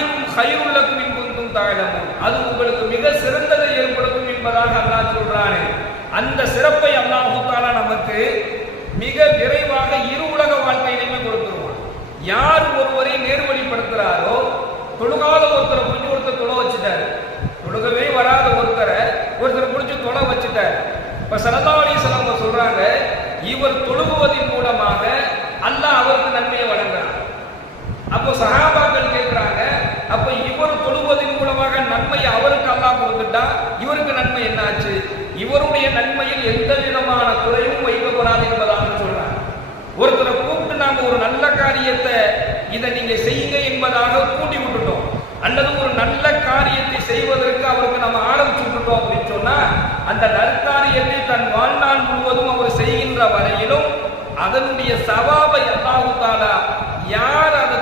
தாலிக்கும் கைருள்ளக்கும் இன்புந்தும் தாழமும், அது உங்களுக்கு மிக சிறந்ததை ஏற்படுத்தும் என்பதாக அல்லாஹ் சொல்றானே, அந்த சிறப்பை அல்லாஹ் தஆலா நமக்கு மிக விரைவாக இரு உலக வாழ்க்கையிலுமே கொடுத்துருவான். யார் ஒருவரை நேர்வழிப்படுத்துறாரோ, தொழுகாத ஒருத்தரை புரிஞ்சு ஒருத்தர் தொலை வச்சுட்டாரு, தொழுகவே வராத ஒருத்தரை புடிச்சு தொலை வச்சுட்டார். இப்ப ஸல்லல்லாஹு அலைஹி வஸல்லம் சொல்றாங்க, இவர் தொழுகுவதன் மூலமாக அல்லாஹ் அவருக்கு நன்மையை வழங்குறான். அப்போ சஹாபாக்கள் கேட்கிறாங்க, அப்ப இவர் தொழுவதன் மூலமாக நன்மையை அவருக்கு அல்லாஹ் கொடுத்துட்டா இவருக்கு நன்மை என்னாச்சு? இவருடைய நன்மையில் எந்த விதமான குறையும் வைக்கப்படாது என்பதாக சொல்றாங்க. ஒருத்தரை கூப்பிட்டு நாம ஒரு நல்ல காரியத்தை இதை நீங்க செய்யுங்க என்பதாக கூட்டி விட்டுட்டோம், அல்லது ஒரு நல்ல காரியத்தை செய்வதற்கு அவருக்கு நம்ம ஆரம்பிச்சு விட்டுட்டோம் அப்படின்னு சொன்னா, அந்த நற்காரியத்தை தன் வாழ்நாள் முழுவதும் அவர் செய்கின்ற வரையிலும் அதனுடைய சவாபை அல்லாஹ் தஆலா யார் அதை